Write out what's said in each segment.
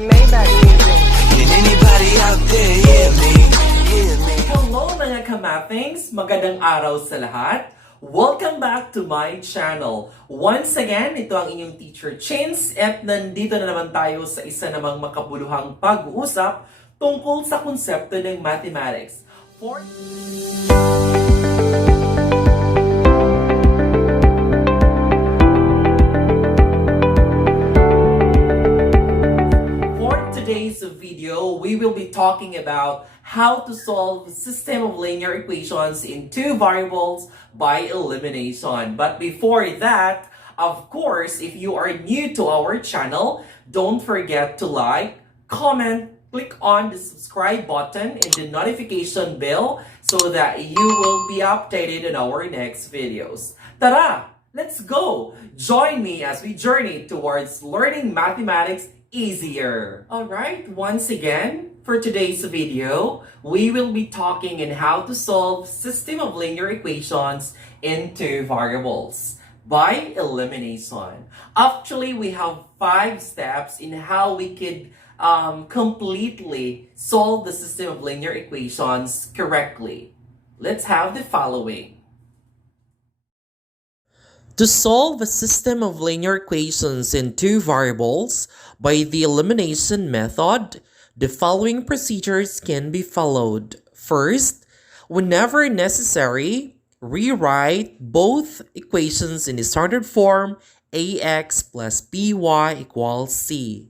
Maybach music. Can anybody out there hear me? Hello mga kamathings! Magandang araw sa lahat! Welcome back to my channel. Once again, ito ang inyong teacher Chins at nandito na naman tayo sa isa namang makabuluhang pag-uusap tungkol sa konsepto ng mathematics. For today's video, we will be talking about how to solve a system of linear equations in two variables by elimination. But before that, of course, if you are new to our channel, don't forget to like, comment, click on the subscribe button and the notification bell so that you will be updated on our next videos. Tara! Let's go! Join me as we journey towards learning mathematics easier. Alright, once again, for today's video, we will be talking on how to solve system of linear equations in two variables by elimination. Actually, we have 5 steps in how we could completely solve the system of linear equations correctly. Let's have the following. To solve a system of linear equations in two variables by the elimination method, the following procedures can be followed. First, whenever necessary, rewrite both equations in the standard form ax plus by equals c.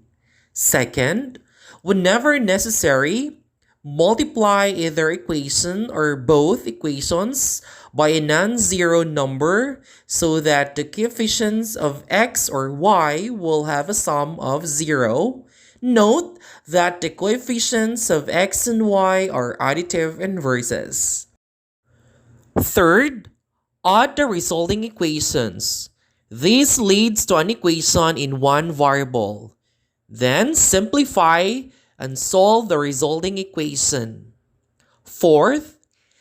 Second, whenever necessary, multiply either equation or both equations by a non-zero number so that the coefficients of x or y will have a sum of 0. Note that the coefficients of x and y are additive inverses. Third, add the resulting equations. This leads to an equation in one variable. Then simplify and solve the resulting equation. Fourth,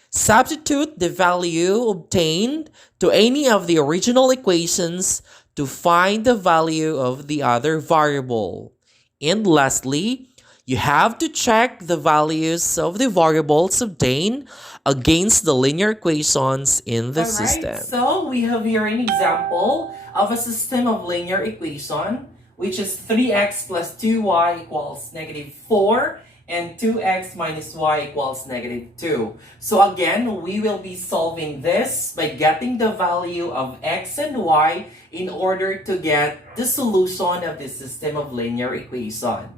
substitute the value obtained to any of the original equations to find the value of the other variable. And lastly, you have to check the values of the variables obtained against the linear equations in the system. So we have here an example of a system of linear equation, which is 3x plus 2y equals negative 4 and 2x minus y equals negative 2. So again, we will be solving this by getting the value of x and y in order to get the solution of the system of linear equation.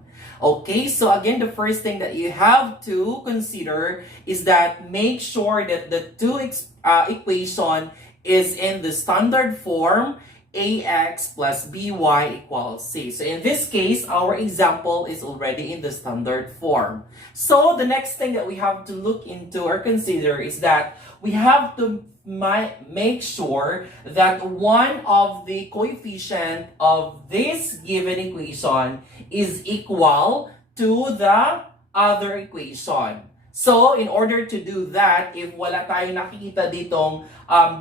Okay, so again, the first thing that you have to consider is that make sure that the two equation is in the standard form ax plus by equals c. So in this case, our example is already in the standard form. So the next thing that we have to look into or consider is that we have to make sure that one of the coefficient of this given equation is equal to the other equation. So, in order to do that, if wala tayong nakikita ditong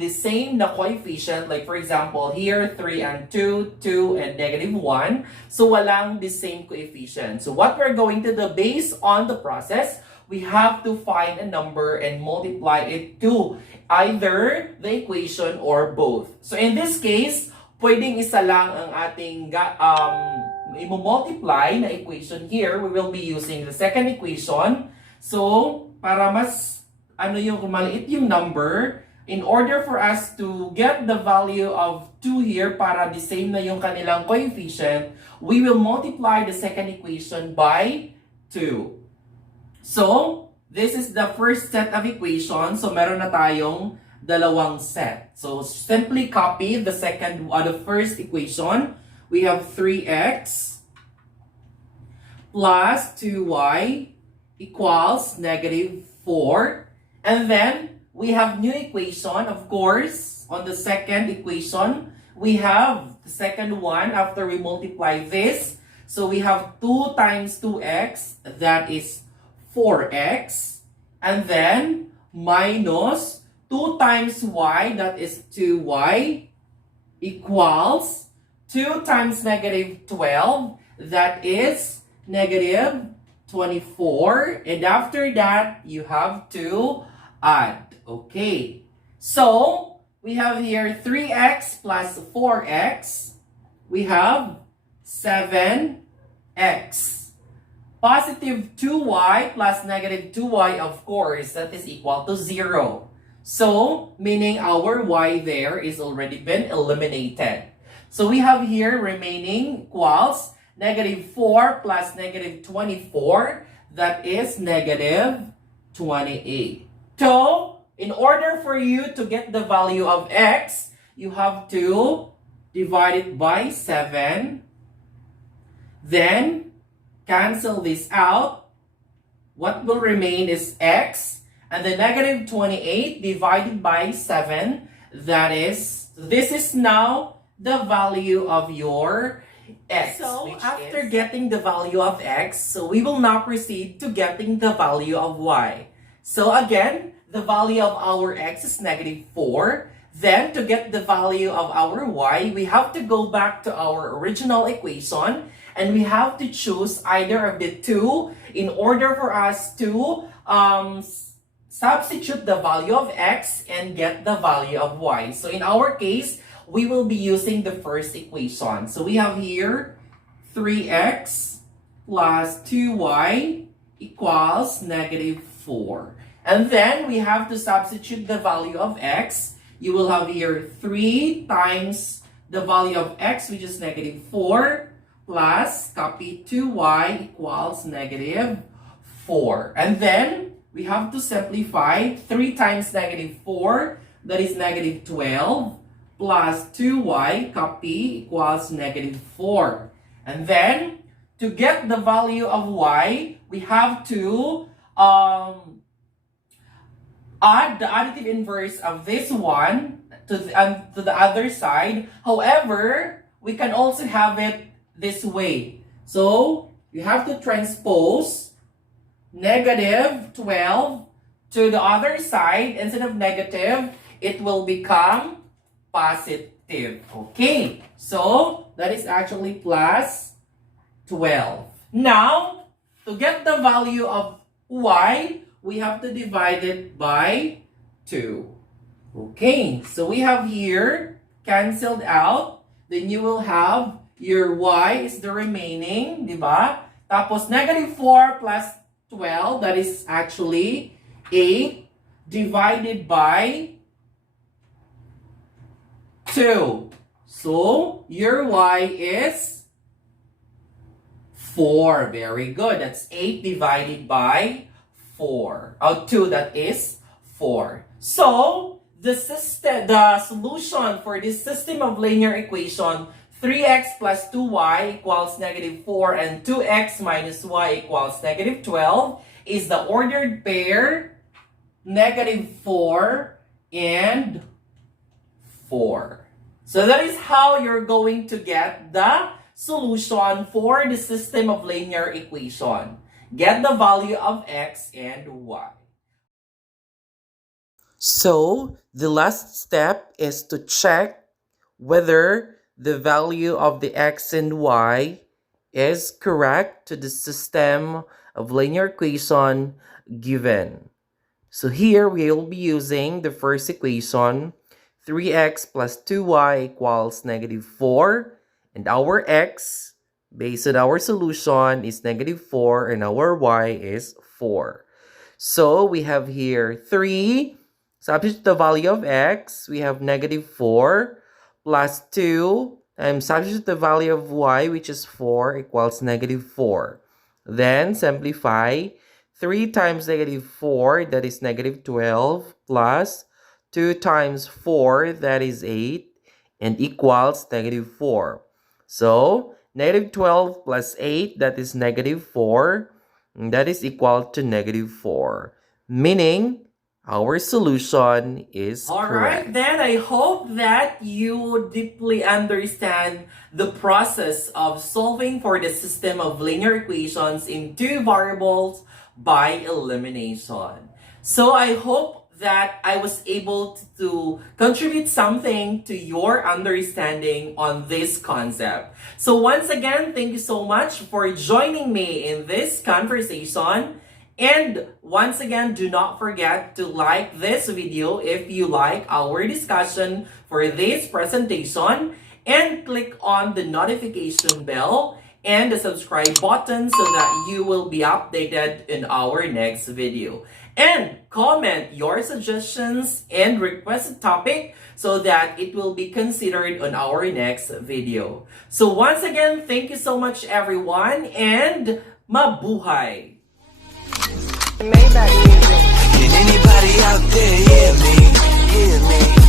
the same na coefficient, like for example, here 3 and 2, 2 and negative 1, so walang the same coefficient. So, what we're going to do based on the process, we have to find a number and multiply it to either the equation or both. So, in this case, pwedeng isa lang ang ating i-multiply na equation here. We will be using the second equation. So, para mas yung maliit yung number, in order for us to get the value of 2 here para the same na yung kanilang coefficient, we will multiply the second equation by 2. So, this is the first set of equations. So, meron na tayong dalawang set. So, simply copy the first equation. We have 3x plus 2y equals negative 4. And then, we have new equation, of course. On the second equation, we have the second one after we multiply this. So, we have 2 times 2x, that is 4x. And then, minus 2 times y, that is 2y, equals 2 times negative 12, that is negative 24. And after that, you have to add. Okay. So, we have here 3x plus 4x. We have 7x. Positive 2y plus negative 2y, of course, that is equal to 0. So, meaning our y there is already been eliminated. So, we have here remaining equals negative 4 plus negative 24, that is negative 28. So, in order for you to get the value of x, you have to divide it by 7. Then, cancel this out. What will remain is x. And the negative 28 divided by 7. This is now the value of your x. So, after getting the value of x, so we will now proceed to getting the value of y. So, again, the value of our x is negative 4. Then, to get the value of our y, we have to go back to our original equation and we have to choose either of the two in order for us to substitute the value of x and get the value of y. So, in our case, we will be using the first equation. So, we have here 3x plus 2y equals negative 4. And then, we have to substitute the value of x. You will have here 3 times the value of x, which is negative 4, plus copy 2y equals negative 4. And then, we have to simplify 3 times negative 4, that is negative 12, plus 2y, copy, equals negative 4. And then, to get the value of y, we have to add the additive inverse of this one to the other side. However, we can also have it this way. So, you have to transpose negative 12 to the other side. Instead of negative, it will become positive. Okay, so that is actually plus 12. Now, to get the value of y, we have to divide it by 2. Okay, so we have here canceled out. Then you will have your y is the remaining, di ba? Tapos negative 4 plus 12, that is actually 8 divided by 2. So, your y is 4. Very good. That's 8 divided by 4. 2, that is 4. So, the solution for this system of linear equation, 3x plus 2y equals negative 4 and 2x minus y equals negative 12 is the ordered pair negative 4 and 4. So that is how you're going to get the solution for the system of linear equation. Get the value of x and y. So, the last step is to check whether the value of the x and y is correct to the system of linear equation given. So here we will be using the first equation, 3x plus 2y equals negative 4, and our x, based on our solution, is negative 4, and our y is 4. So we have here 3, substitute the value of x, we have negative 4, plus 2, and substitute the value of y, which is 4, equals negative 4. Then simplify 3 times negative 4, that is negative 12, plus 2 times 4, that is 8, and equals negative 4. So, negative 12 plus 8, that is negative 4, and that is equal to negative 4. Meaning, our solution is correct. Alright, then I hope that you deeply understand the process of solving for the system of linear equations in two variables by elimination. So I hope that I was able to contribute something to your understanding on this concept. So once again, thank you so much for joining me in this conversation. And once again, do not forget to like this video if you like our discussion for this presentation, and click on the notification bell and the subscribe button so that you will be updated in our next video. And comment your suggestions and requested topic so that it will be considered on our next video. So once again, thank you so much everyone, and mabuhay! Can anybody out there hear me? Hear me?